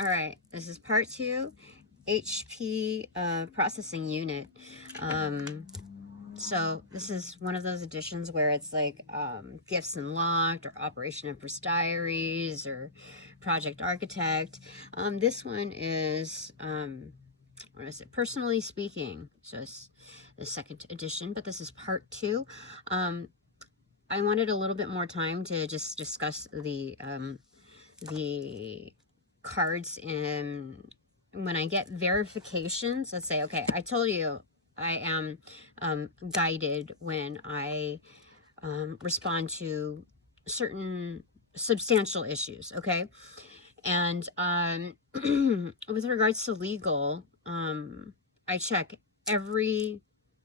All right, this is part 2, HP processing unit. So this is one of those editions where it's like Gifts Unlocked or Operation Empress Diaries or Project Architect. This one is, what is it? Personally Speaking. So it's the second edition, but this is part 2. I wanted a little bit more time to just discuss the cards in when I get verifications. Let's say, okay, I told you I am guided when I respond to certain substantial issues, okay? And with regards to legal, I check every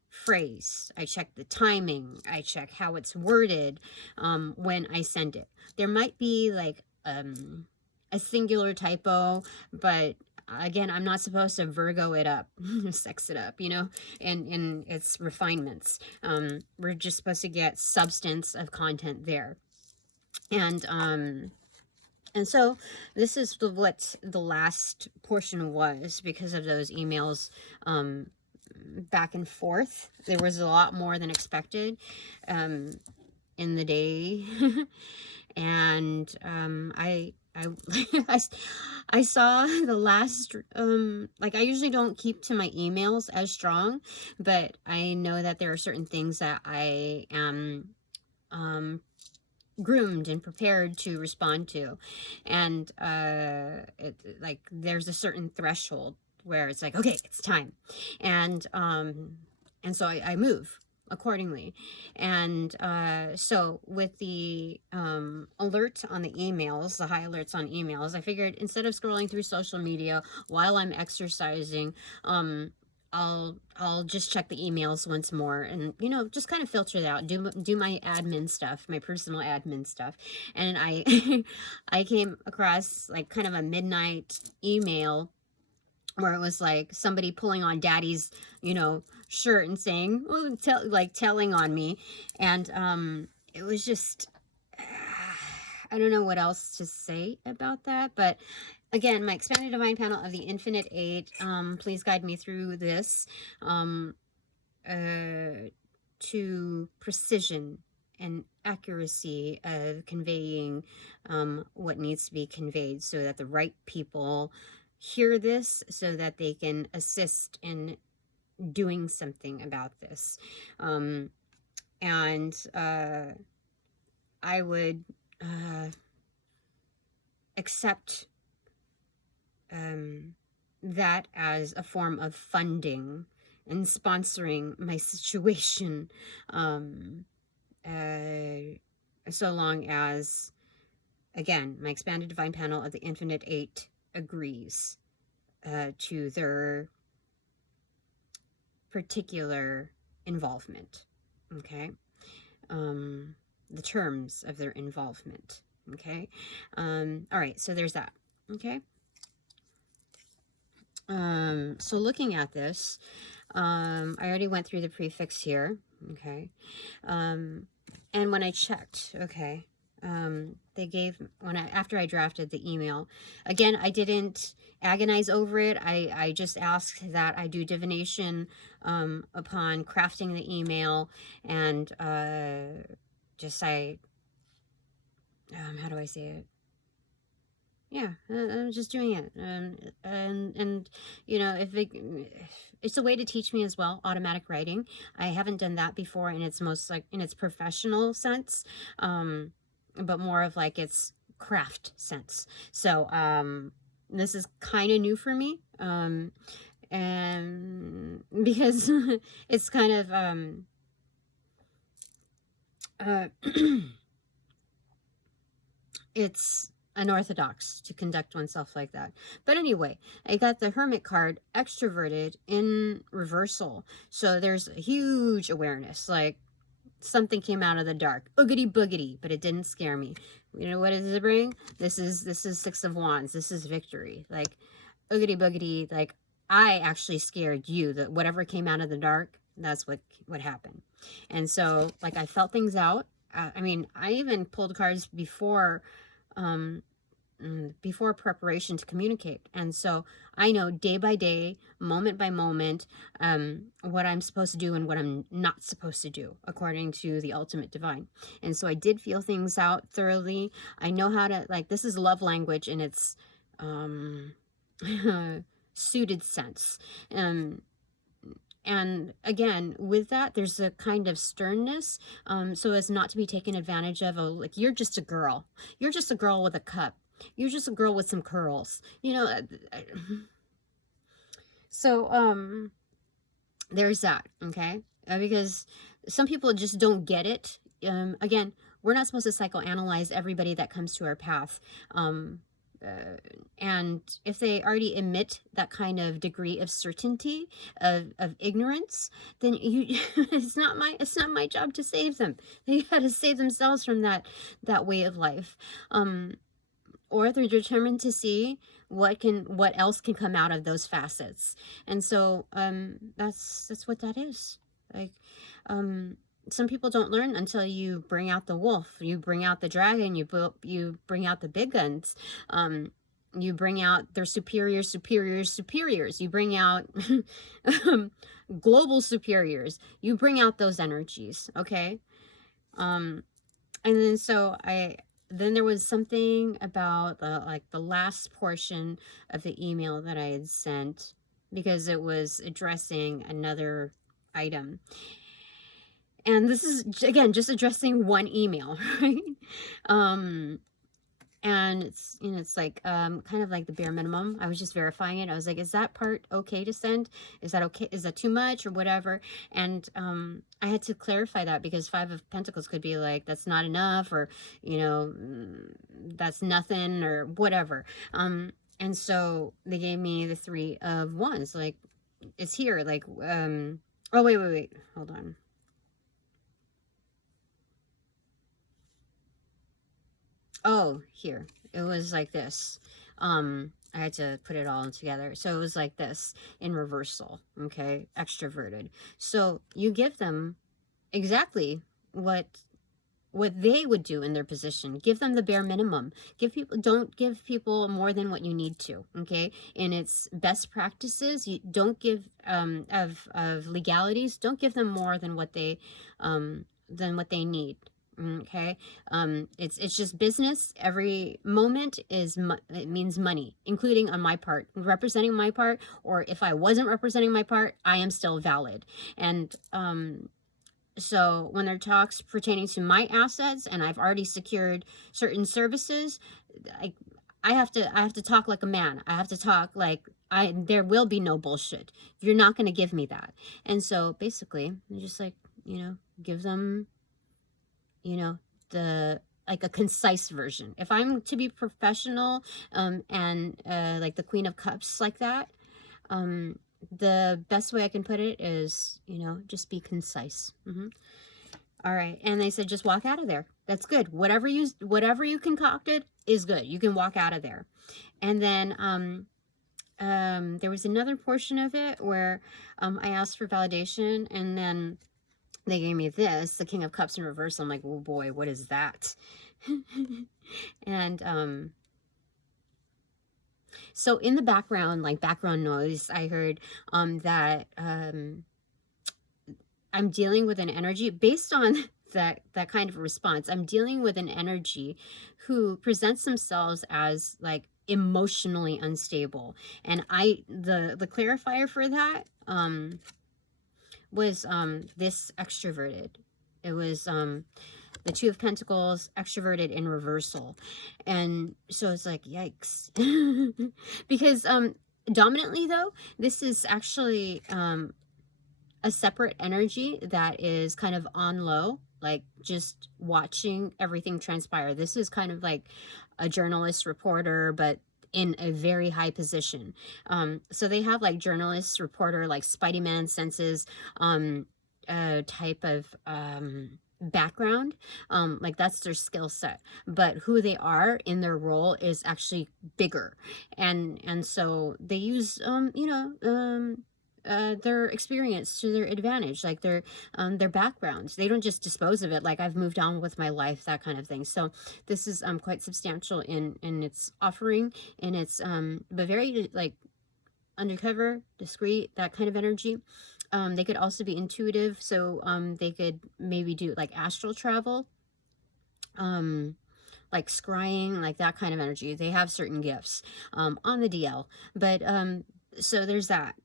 phrase. I check the timing. I check how it's worded when I send it. There might be like a singular typo, but again, I'm not supposed to Virgo it up, sex it up, you know, in its refinements. We're just supposed to get substance of content there. And so this is what the last portion was, because of those emails back and forth. There was a lot more than expected in the day. And I saw the last, like, I usually don't keep to my emails as strong, but I know that there are certain things that I am groomed and prepared to respond to. And like, there's a certain threshold where it's like, okay, it's time. And so I move accordingly. And so with the alert on the emails, the high alerts on emails, I figured instead of scrolling through social media while I'm exercising, I'll just check the emails once more and, you know, just kind of filter it out, do my admin stuff, my personal admin stuff. And I came across like kind of a midnight email where it was like somebody pulling on daddy's, you know, shirt and saying, oh, telling on me. And it was just, I don't know what else to say about that. But again, my expanded divine panel of the Infinite 8, please guide me through this to precision and accuracy of conveying what needs to be conveyed, so that the right people hear this, so that they can assist in doing something about this. And I would accept that as a form of funding and sponsoring my situation, so long as, again, my expanded divine panel of the Infinite 8 agrees to their particular involvement, okay? The terms of their involvement, okay? All right, so there's that, okay? So looking at this, I already went through the prefix here, okay? And when I checked, okay, they gave, after I drafted the email, again, I didn't agonize over it. I just asked that I do divination upon crafting the email, and just how do I say it? Yeah, I'm just doing it. And you know, it's a way to teach me as well, automatic writing. I haven't done that before in its most, like, in its professional sense, but more of like its craft sense. So this is kind of new for me, and because it's kind of it's unorthodox to conduct oneself like that. But anyway, I got the Hermit card, extroverted, in reversal. So there's a huge awareness, like something came out of the dark, oogity boogity, but it didn't scare me. You know what does it bring? This is 6 of Wands. This is victory. Like, oogity boogity, like, I actually scared you. That whatever came out of the dark, that's what happened. And so, like, I felt things out. I mean, I even pulled cards before before preparation to communicate. And so I know day by day, moment by moment, what I'm supposed to do and what I'm not supposed to do according to the ultimate divine. And so I did feel things out thoroughly. I know how to, like, this is love language in its suited sense. And again, with that, there's a kind of sternness, so as not to be taken advantage of. Oh, like, you're just a girl. You're just a girl with a cup. You're just a girl with some curls. You know, so there's that, okay? Because some people just don't get it. Again, we're not supposed to psychoanalyze everybody that comes to our path. And if they already emit that kind of degree of certainty, of ignorance, then it's not my job to save them. They got to save themselves from that way of life. Or they're determined to see what else can come out of those facets. And so that's what that is. Like, some people don't learn until you bring out the wolf, you bring out the dragon, you bring out the big guns, you bring out their superiors, you bring out global superiors, you bring out those energies, okay? And then so then there was something about the last portion of the email that I had sent, because it was addressing another item. And this is, again, just addressing one email, right? And it's, you know, it's like, kind of like the bare minimum. I was just verifying it. I was like, is that part okay to send? Is that okay? Is that too much or whatever? And I had to clarify that, because 5 of Pentacles could be like, that's not enough, or, you know, that's nothing, or whatever. And so they gave me the 3 of Wands. Like, it's here. Like, oh, wait. Hold on. Oh, here. It was like this. I had to put it all together. So it was like this in reversal, okay? Extroverted. So you give them exactly what they would do in their position. Give them the bare minimum. Don't give people more than what you need to, okay? In its best practices, you don't give of legalities, don't give them more than what they need. Okay, it's just business. Every moment it means money, including on my part, representing my part, or if I wasn't representing my part, I am still valid. And so when there are talks pertaining to my assets, and I've already secured certain services, I have to talk like a man. I have to talk like there will be no bullshit. You're not going to give me that. And so basically, just like, you know, give them, you know, like a concise version. If I'm to be professional, and like the Queen of Cups, like that, the best way I can put it is, you know, just be concise. All right. And they said, just walk out of there. That's good. Whatever you concocted is good. You can walk out of there. And then there was another portion of it where I asked for validation, and then they gave me this, the King of Cups in reverse. I'm like, oh boy, what is that? And so in the background, like background noise, I heard that I'm dealing with an energy based on that kind of response. I'm dealing with an energy who presents themselves as like emotionally unstable. And the clarifier for that was this extroverted. It was the 2 of Pentacles, extroverted in reversal. And so it's like, yikes. Because dominantly though, this is actually a separate energy that is kind of on low, like just watching everything transpire. This is kind of like a journalist, reporter, but in a very high position. So they have like journalist, reporter, like Spidey Man senses type of background. Like that's their skill set. But who they are in their role is actually bigger. And so they use, you know, their experience to their advantage, like their backgrounds. They don't just dispose of it like I've moved on with my life, that kind of thing. So this is quite substantial in its offering, and it's but very like undercover, discreet, that kind of energy. They could also be intuitive, so they could maybe do like astral travel, like scrying, like that kind of energy. They have certain gifts on the DL, but so there's that.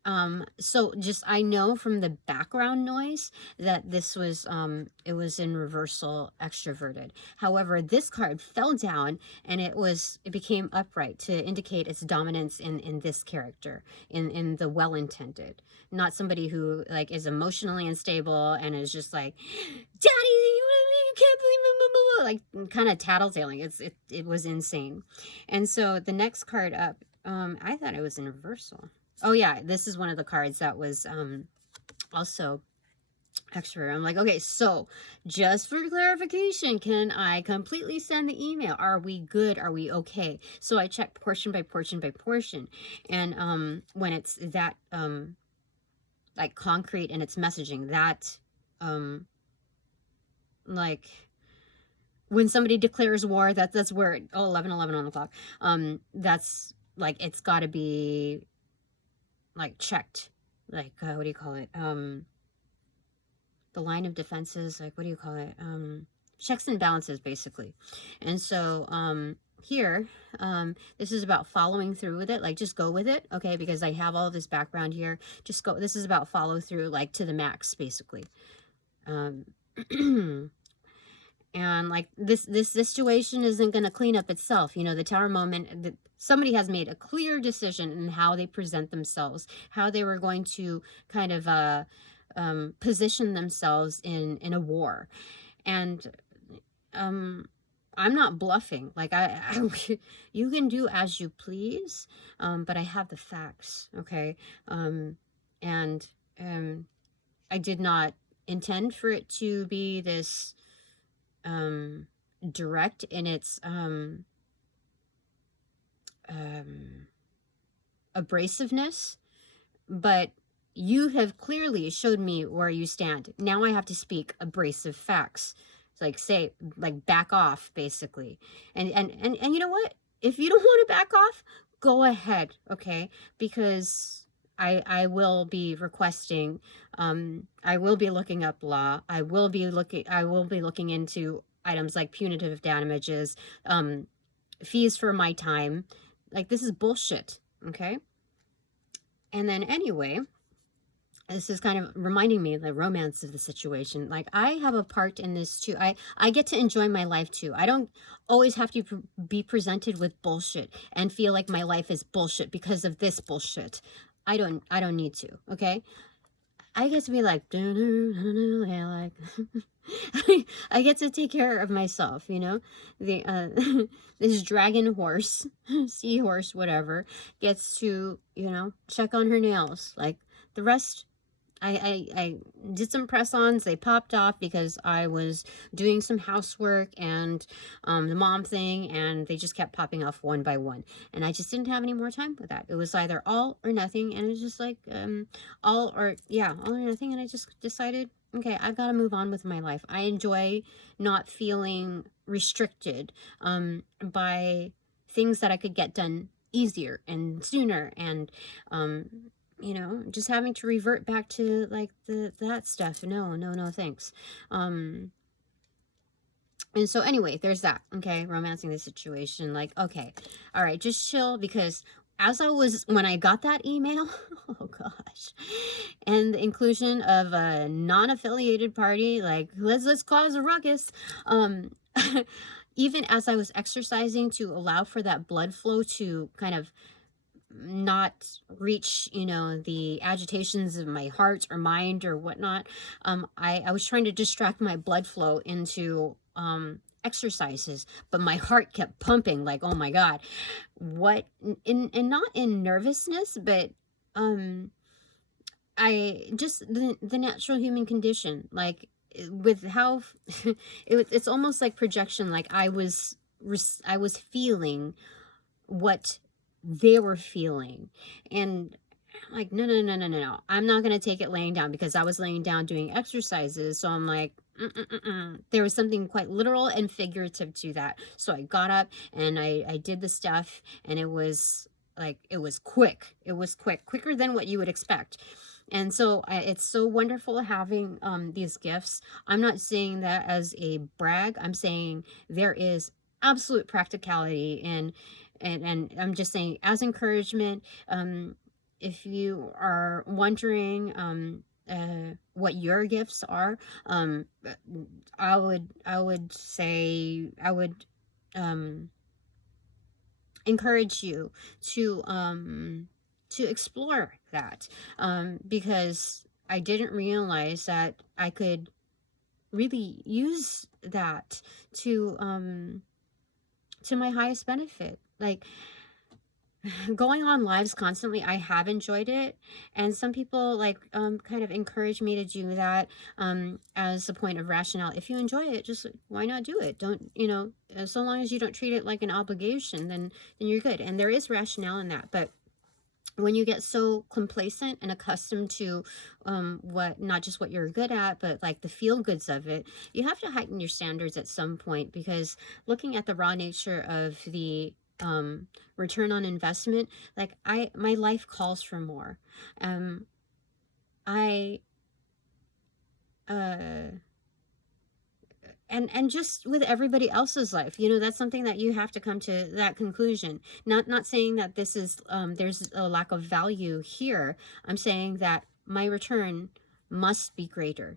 So just, I know from the background noise that this was it was in reversal, extroverted. However, this card fell down and it became upright to indicate its dominance in this character, in the well-intended, not somebody who like is emotionally unstable and is just like, daddy, you can't believe it, like kind of tattletaling. It was insane. And so the next card up, I thought it was in reversal. Oh yeah, this is one of the cards that was also extra. I'm like, okay, so just for clarification, can I completely send the email? Are we good? Are we okay? So I checked portion by portion by portion. And when it's that like concrete in its messaging, that like when somebody declares war, that's where 11 on the clock. That's like, it's got to be like checked, like what do you call it, the line of defenses, like what do you call it, checks and balances basically. And so here this is about following through with it, like just go with it, okay, because I have all this background here. Just go, this is about follow through, like to the max basically. And like this situation isn't going to clean up itself. You know, the Tower moment, somebody has made a clear decision in how they present themselves, how they were going to kind of position themselves in a war. And I'm not bluffing. Like you can do as you please, but I have the facts, okay? And I did not intend for it to be this direct in its abrasiveness, but you have clearly showed me where you stand. Now I have to speak abrasive facts, like say, like back off basically. And you know what, if you don't want to back off, go ahead, okay? Because I will be requesting, I will be looking up law. I will be looking into items like punitive damages, fees for my time. Like, this is bullshit, okay? And then anyway, this is kind of reminding me of the romance of the situation. Like, I have a part in this too. I get to enjoy my life too. I don't always have to be presented with bullshit and feel like my life is bullshit because of this bullshit. I don't need to, okay? I get to be like, yeah, like I get to take care of myself, you know? The this dragon horse, seahorse, whatever, gets to, you know, check on her nails. Like the rest, I did some press-ons. They popped off because I was doing some housework and the mom thing, and they just kept popping off one by one. And I just didn't have any more time with that. It was either all or nothing, and it was just like all or nothing. And I just decided, okay, I've got to move on with my life. I enjoy not feeling restricted by things that I could get done easier and sooner, and you know, just having to revert back to like that stuff. No, thanks. And so anyway, there's that. Okay, romancing the situation. Like, okay, all right, just chill, because when I got that email, oh gosh, and the inclusion of a non-affiliated party, like let's cause a ruckus. Even as I was exercising to allow for that blood flow to kind of not reach, you know, the agitations of my heart or mind or whatnot, I was trying to distract my blood flow into exercises, but my heart kept pumping like, oh my god, what, and not in nervousness, but I just the natural human condition, like with how it's almost like projection. Like I was feeling what they were feeling, and I'm like, no, no, no, no, no, no. I'm not going to take it laying down, because I was laying down doing exercises. So I'm like, there was something quite literal and figurative to that. So I got up and I did the stuff, and it was like, it was quick. It was quicker than what you would expect. And so it's so wonderful having these gifts. I'm not saying that as a brag. I'm saying there is absolute practicality in, and I'm just saying as encouragement. If you are wondering what your gifts are, I would say, I would encourage you to explore that, because I didn't realize that I could really use that to my highest benefit. Like, going on lives constantly, I have enjoyed it, and some people like kind of encourage me to do that as a point of rationale. If you enjoy it, just why not do it? Don't, you know, so long as you don't treat it like an obligation, then you're good. And there is rationale in that. But when you get so complacent and accustomed to what, not just what you're good at, but like the feel goods of it, you have to heighten your standards at some point, because looking at the raw nature of the return on investment, like my life calls for more. I and just with everybody else's life, you know, that's something that you have to come to that conclusion. Not saying that this is there's a lack of value here. I'm saying that my return must be greater.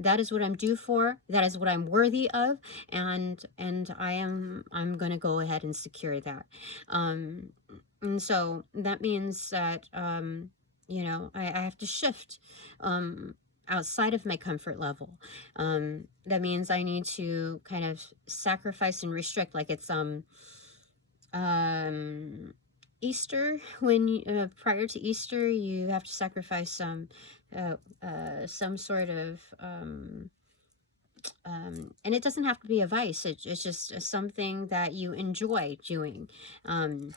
That is what I'm due for. That is what I'm worthy of, and I'm going to go ahead and secure that. And so that means that you know, I have to shift outside of my comfort level. That means I need to kind of sacrifice and restrict, like it's Easter, when you, prior to Easter, you have to sacrifice some sort of and it doesn't have to be a vice. It's just something that you enjoy doing in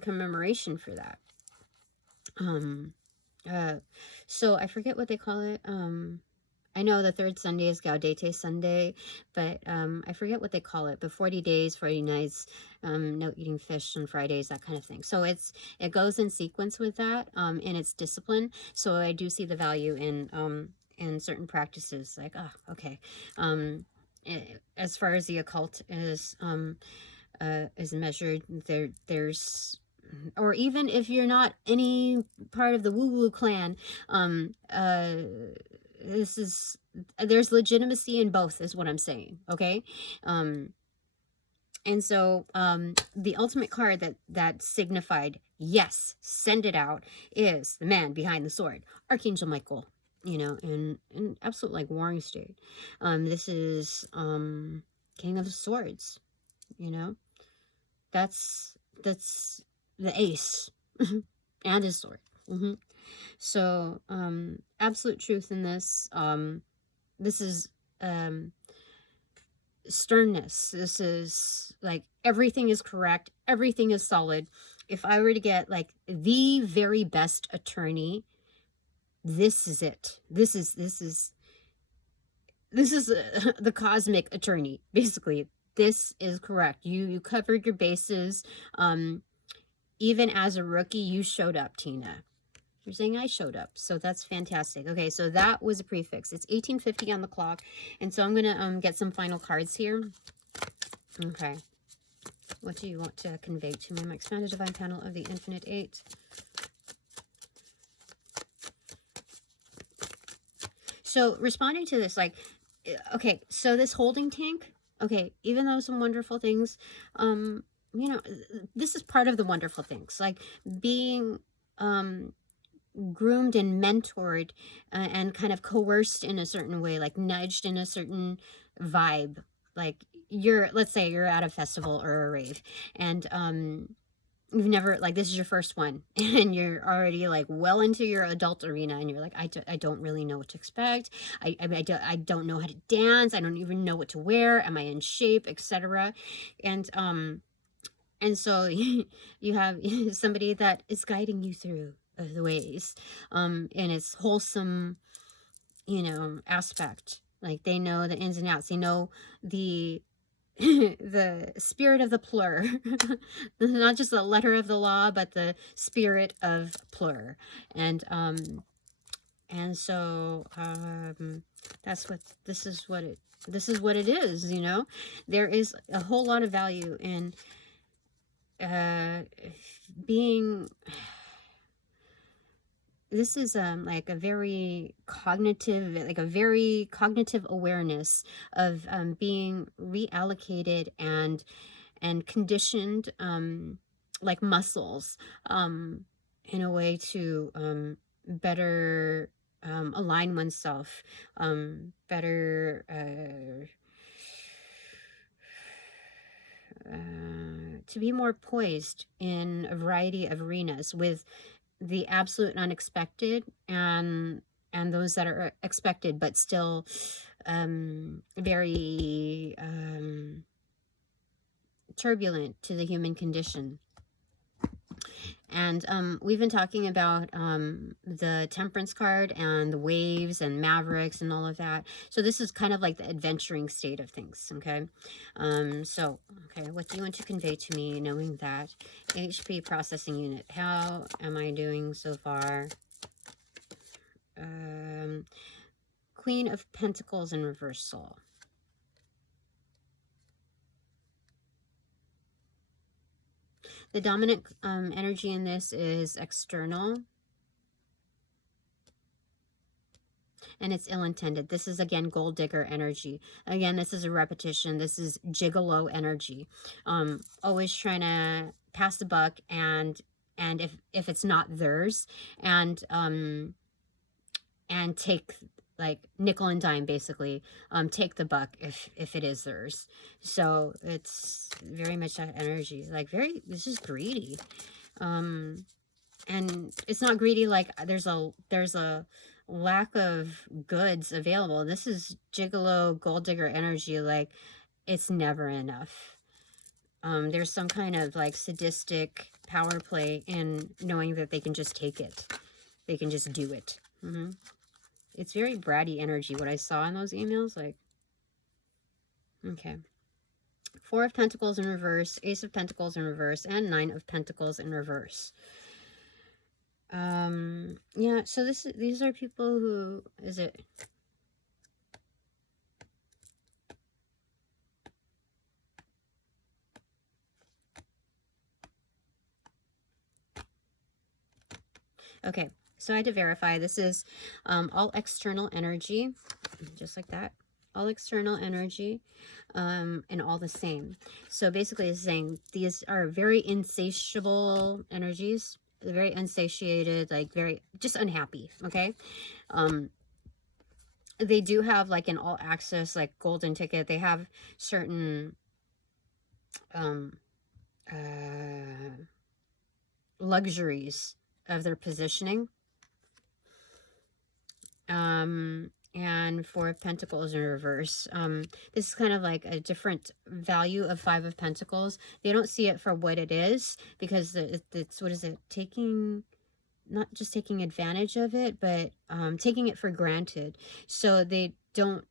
commemoration for that. So I forget what they call it. I know the third Sunday is Gaudete Sunday, but I forget what they call it. But 40 days, 40 nights, no eating fish on Fridays, that kind of thing. So it goes in sequence with that, in its discipline. So I do see the value in certain practices. Like, oh, okay. As far as the occult is measured, there's, or even if you're not any part of the woo-woo clan, there's legitimacy in both, is what I'm saying. Okay. And so the ultimate card that signified, yes, send it out, is the man behind the sword, Archangel Michael, you know, in absolute like warring state. This is King of Swords, you know, that's the ace and his sword. So absolute truth in this. This is sternness. This is like everything is correct, everything is solid. If I were to get like the very best attorney, this is it. This is the cosmic attorney, basically. This is correct. You covered your bases. Even as a rookie, you showed up, Tina. You're saying I showed up, so that's fantastic. Okay, so that was a prefix. It's 1850 on the clock, and so I'm gonna get some final cards here. Okay, what do you want to convey to me? My expanded divine panel of the Infinite Eight. So responding to this, like, okay, so this holding tank. Okay, even though some wonderful things, you know, this is part of the wonderful things, like being groomed and mentored and kind of coerced in a certain way, like nudged in a certain vibe. Like let's say you're at a festival or a rave, and you've never, like, this is your first one, and you're already like well into your adult arena, and you're like, I don't really know what to expect. I don't know how to dance. I don't even know what to wear. Am I in shape, etc. And And so you have somebody that is guiding you through the ways, in its wholesome, aspect. Like they know the ins and outs. They know the the spirit of the plur. Not just the letter of the law, but the spirit of plur. And so this is what it is, There is a whole lot of value in being, this is like a very cognitive awareness of being reallocated and conditioned, like muscles, in a way to better align oneself, better to be more poised in a variety of arenas, with the absolute unexpected and those that are expected but still very turbulent to the human condition. And we've been talking about the Temperance card and the waves and mavericks and all of that. So this is kind of like the adventuring state of things, okay? Okay, what do you want to convey to me knowing that? HP processing unit. How am I doing so far? Queen of Pentacles in reversal. The dominant energy in this is external. And it's ill-intended. This is, again, gold digger energy. Again, this is a repetition. This is gigolo energy. Always trying to pass the buck, and if it's not theirs, and take, like, nickel and dime, basically, take the buck if it is theirs. So it's very much that energy, like this is greedy, and it's not greedy like there's a lack of goods available. This is gigolo gold digger energy, like it's never enough. There's some kind of like sadistic power play in knowing that they can just take it, they can just do it. It's very bratty energy, what I saw in those emails, like, okay. Four of Pentacles in reverse, Ace of Pentacles in reverse, and Nine of Pentacles in reverse. Yeah, so these are people who, is it? Okay. So I had to verify. This is all external energy, just like that. All external energy, and all the same. So basically it's saying these are very insatiable energies. They're very unsatiated, like very just unhappy, okay? They do have like an all access, like golden ticket. They have certain luxuries of their positioning. And Four of Pentacles in reverse. This is kind of like a different value of Five of Pentacles. They don't see it for what it is, because it's what is it? Not just taking advantage of it, but taking it for granted. So they don't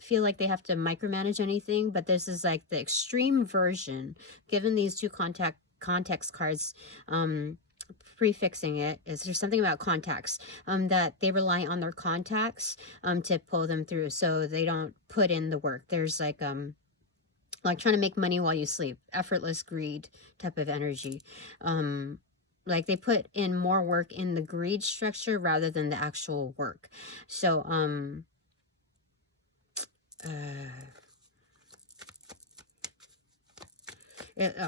feel like they have to micromanage anything, but this is like the extreme version. Given these two context cards, prefixing it, is there's something about contacts, that they rely on their contacts to pull them through, so they don't put in the work. There's like trying to make money while you sleep, effortless greed type of energy. Like they put in more work in the greed structure rather than the actual work. So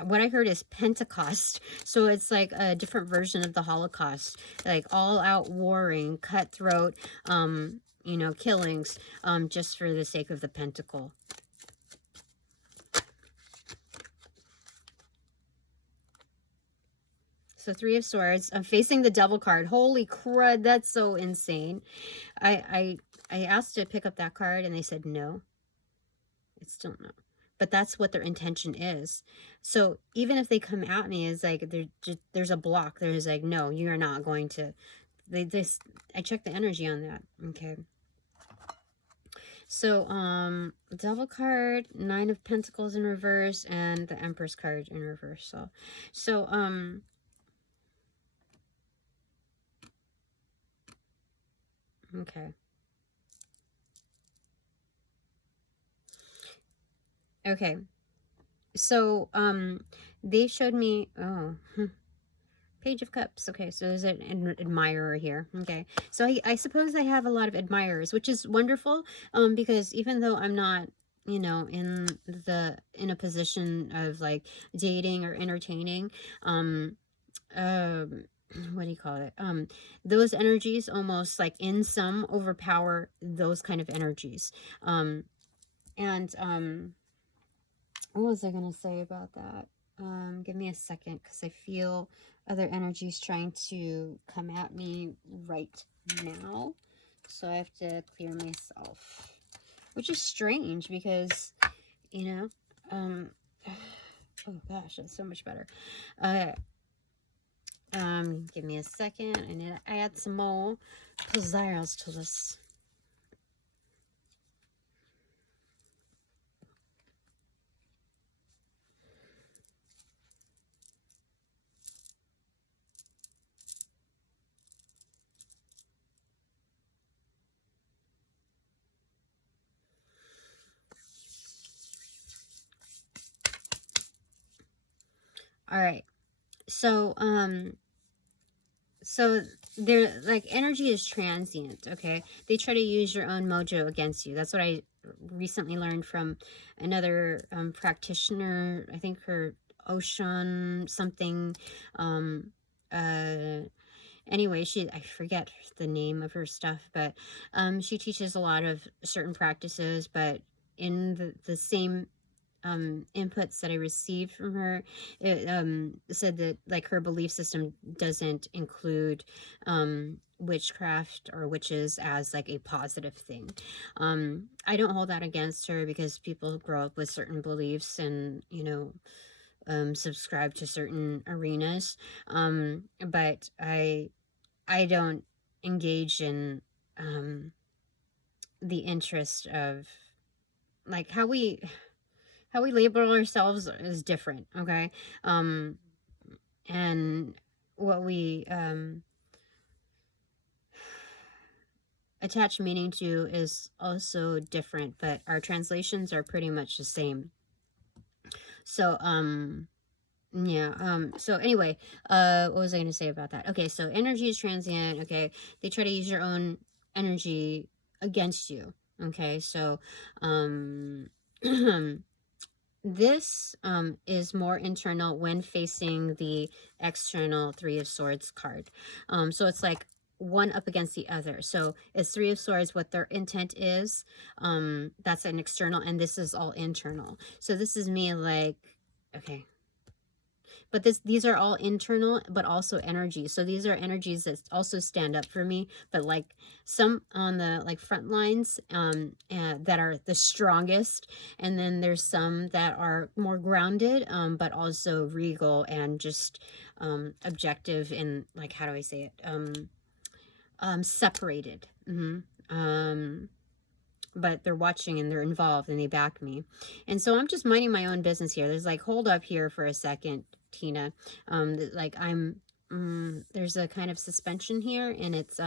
what I heard is Pentecost. So it's like a different version of the Holocaust, like all out warring, cutthroat, killings, just for the sake of the pentacle. So Three of Swords. I'm facing the Devil card. Holy crud, that's so insane. I asked to pick up that card and they said no. It's still no. but that's what their intention is. So even if they come at me, it's like there's a block. There's like, no, you're not going to. I check the energy on that. Okay. So, Devil card, 9 of Pentacles in reverse, and the Empress card in reverse. So, okay. Okay. So, they showed me, oh, Page of Cups. Okay, so there's an admirer here. Okay, so I suppose I have a lot of admirers, which is wonderful, because even though I'm not, you know, in a position of like dating or entertaining, what do you call it? Those energies almost like in some overpower those kind of energies. And what was I gonna say about that? Give me a second, because I feel other energies trying to come at me right now. So I have to clear myself. Which is strange because, you know, oh gosh, that's so much better. Give me a second. I need to add some more desires to this. All right. So, so they're like, energy is transient, okay? They try to use your own mojo against you. That's what I recently learned from another practitioner. I think her Ocean something. Anyway, I forget the name of her stuff, but she teaches a lot of certain practices, but in the same inputs that I received from her, it said that like her belief system doesn't include witchcraft or witches as like a positive thing. I don't hold that against her, because people grow up with certain beliefs and, you know, subscribe to certain arenas, but I don't engage in the interest of like how we label ourselves is different, okay? And what we attach meaning to is also different, but our translations are pretty much the same. So yeah, so anyway, what was I going to say about that? Okay, so energy is transient. Okay, they try to use your own energy against you. Okay, so this is more internal when facing the external Three of Swords card. So it's like one up against the other. So it's Three of Swords, what their intent is. That's an external, and this is all internal. So this is me like, okay. But these are all internal, but also energies. So these are energies that also stand up for me, but like some on the like front lines that are the strongest, and then there's some that are more grounded, but also regal and just objective and like, how do I say it? Separated. But they're watching and they're involved and they back me. And so I'm just minding my own business here. There's like, hold up here for a second, Tina. Like there's a kind of suspension here, and it's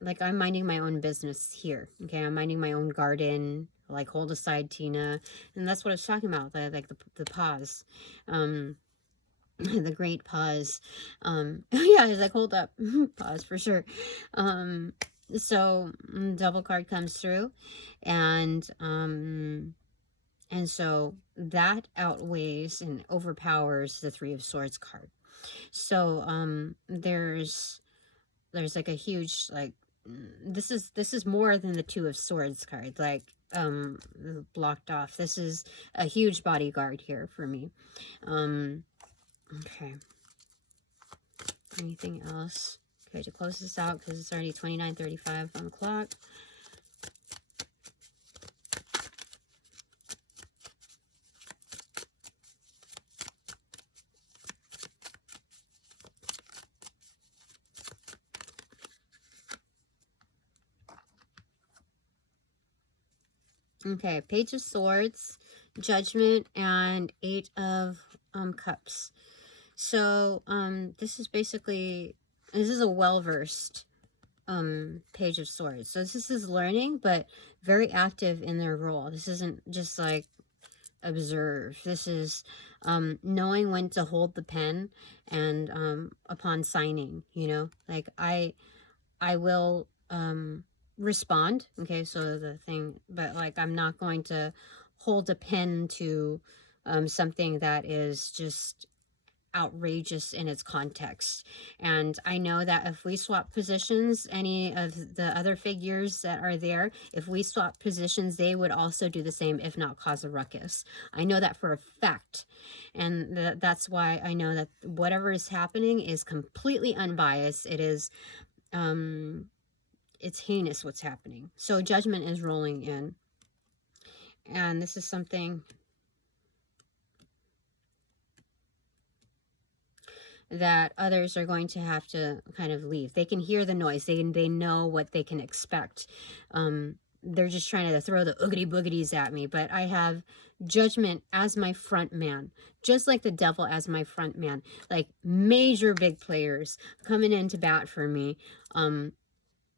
like I'm minding my own business here. Okay, I'm minding my own garden. Like, hold aside, Tina. And that's what I was talking about. The pause. The great pause. Yeah, it's like, hold up. Pause for sure. So double card comes through, and so that outweighs and overpowers the Three of Swords card. So there's like a huge, like, this is more than the Two of Swords card, like blocked off. This is a huge bodyguard here for me. Okay, anything else? Okay, to close this out, because it's already 29:35 on the clock. Okay, Page of Swords, Judgment, and Eight of Cups. So this is basically, this is a well-versed Page of Swords. So this is learning, but very active in their role. This isn't just like observe. This is knowing when to hold the pen and upon signing, you know, like I will respond. Okay, so the thing, but like I'm not going to hold a pen to something that is just outrageous in its context. And I know that if we swap positions, any of the other figures that are there, if we swap positions, they would also do the same, if not cause a ruckus. I know that for a fact. And that's why I know that whatever is happening is completely unbiased. It is it's heinous what's happening. So Judgment is rolling in. And this is something that others are going to have to kind of leave. They can hear the noise. They know what they can expect. They're just trying to throw the oogity boogities at me. But I have Judgment as my front man, just like the Devil as my front man. Like major big players coming in to bat for me.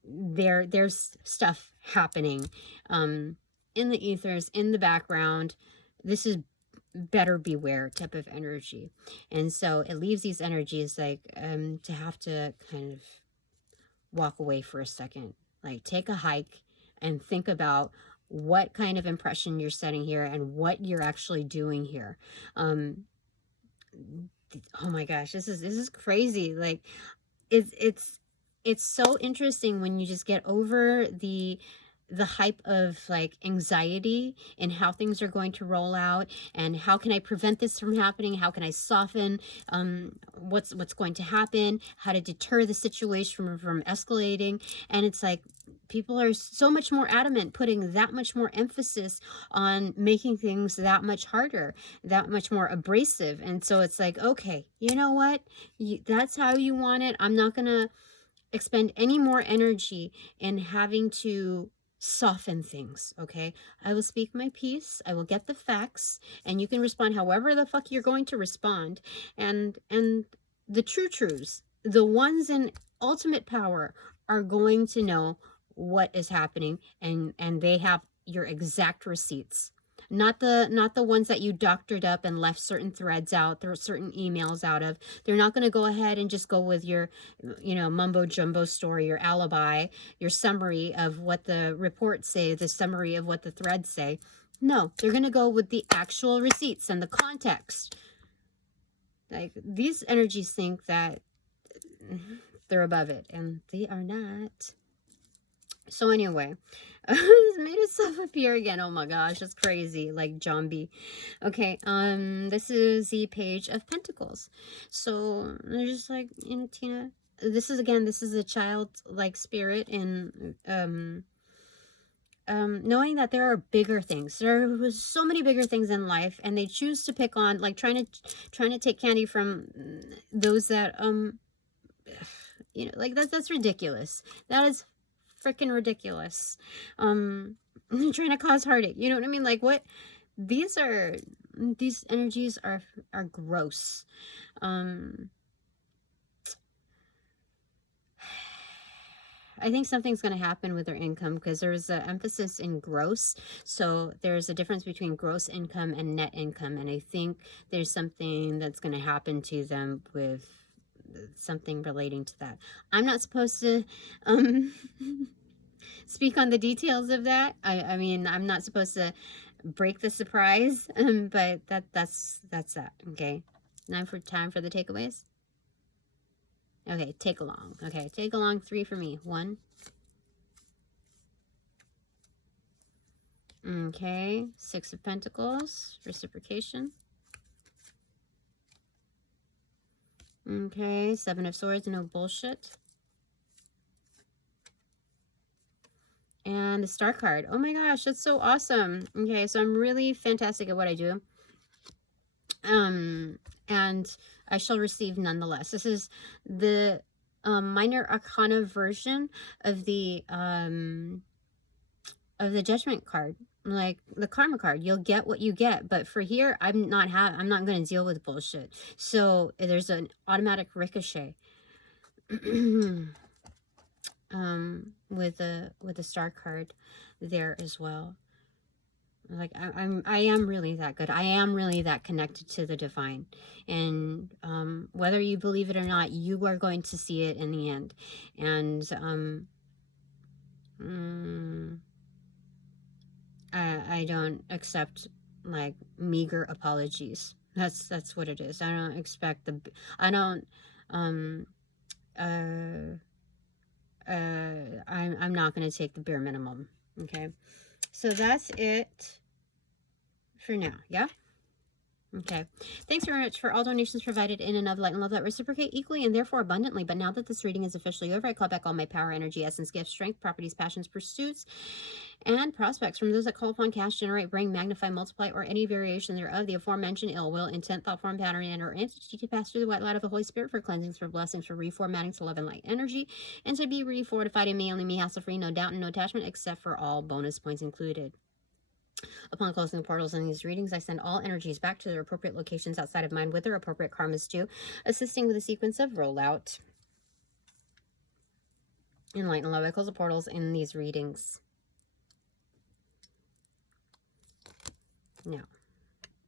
There's stuff happening in the ethers, in the background. This is better beware type of energy. And so it leaves these energies like to have to kind of walk away for a second, like take a hike and think about what kind of impression you're setting here and what you're actually doing here. Oh my gosh, this is crazy. Like it's so interesting when you just get over the hype of like anxiety and how things are going to roll out and how can I prevent this from happening, how can I soften what's going to happen, how to deter the situation from escalating. And it's like people are so much more adamant, putting that much more emphasis on making things that much harder, that much more abrasive. And so it's like, okay, you know what, that's how you want it. I'm not gonna expend any more energy in having to soften things. Okay, I will speak my piece, I will get the facts, and you can respond however the fuck you're going to respond. And the true truths, the ones in ultimate power, are going to know what is happening, and they have your exact receipts. Not the ones that you doctored up and left certain threads out, there are certain emails out of. They're not going to go ahead and just go with your, you know, mumbo jumbo story, your alibi, your summary of what the reports say, the summary of what the threads say. No, they're going to go with the actual receipts and the context. Like, these energies think that they're above it, and they are not. So anyway, it's made itself appear again. Oh my gosh, that's crazy. Like zombie. Okay, this is the Page of Pentacles. So they're just like, you know, Tina, this is a childlike spirit, and knowing that there are bigger things. There was so many bigger things in life, and they choose to pick on, like trying to take candy from those that you know, like that's ridiculous. That is freaking ridiculous. Trying to cause heartache, you know what I mean? Like, what? These energies are gross. I think something's going to happen with their income, because there's an emphasis in gross. So there's a difference between gross income and net income, and I think there's something that's going to happen to them with something relating to that. I'm not supposed to speak on the details of that. I mean, I'm not supposed to break the surprise, but that's that. Okay, time for the takeaways. Okay, take along. Okay, take along 3 for me. 1. Okay, 6 of Pentacles, reciprocation. Okay, 7 of Swords, no bullshit. And the Star card. Oh my gosh, that's so awesome. Okay, so I'm really fantastic at what I do. And I shall receive nonetheless. This is the minor arcana version of the Judgment card. like the karma card. You'll get what you get. But for here, I'm not going to deal with bullshit. So there's an automatic ricochet with the star card there as well. Like I am really that good. I am really that connected to the divine. And whether you believe it or not, you are going to see it in the end. And I don't accept like meager apologies. That's what it is. I don't expect I don't I'm not going to take the bare minimum. Okay. So that's it for now. Yeah. Okay. Thanks very much for all donations provided in and of light and love that reciprocate equally and therefore abundantly. But now that this reading is officially over, I call back all my power, energy, essence, gifts, strength, properties, passions, pursuits, and prospects from those that call upon, cast, generate, bring, magnify, multiply, or any variation thereof, the aforementioned ill will, intent, thought form, pattern, and or entity to pass through the white light of the Holy Spirit for cleansings, for blessings, for reformatting to love and light energy, and to be refortified in me, only me, hassle-free, no doubt and no attachment, except for all bonus points included. Upon closing the portals in these readings, I send all energies back to their appropriate locations outside of mine with their appropriate karmas due, assisting with a sequence of rollout. In light and love, I close the portals in these readings. Now,